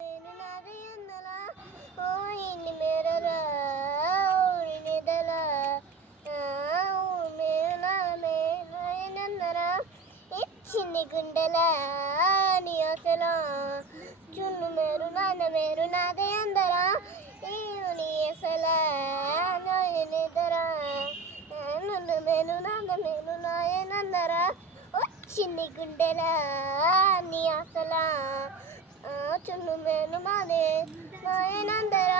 నేను నాది అందల ఓ ఇన్ని మేరల నిదల మేనందర ఇచ్చింది గుండెల నీ అసల చున్ను మేరు నాదే అందర నీ అసల నిదర నన్ను మేలు నాయనందర వచ్చింది గుండెల నీ అసల చున్ను మేలు నాయనందర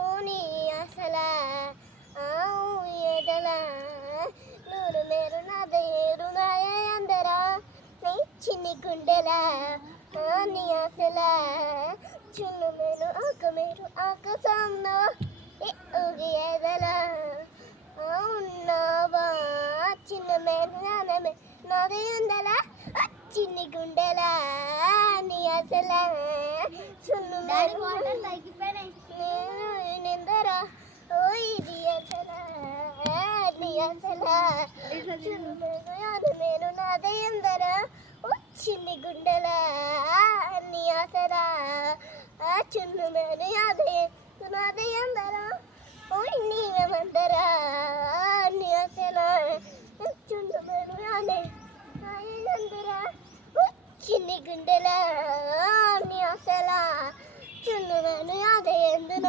ఓని అసల ఎదల నూరు మేరు నాదేరు నాయందర చిన్ని గుండెల నీ అసల చున్ను మేలు ఆక సామ్న ఊగి ఎదల ఉన్నావా చిన్న మేలు నాదే అందల చిన్ని గుండెల నీ అసల చున్ను నేనందర ఓ ఇది అసల నీ అసల చున్ను మేలు నాదే అందర వచ్చింది గుండెల నీ అసల చున్ను మేలు నాదే అందర ఓయ్ నీవేమందర నీ అసల చున్ను మేలు నాయనందర చిన్ని గుండెల నీ అసల చున్ను మేలు నాదే అందర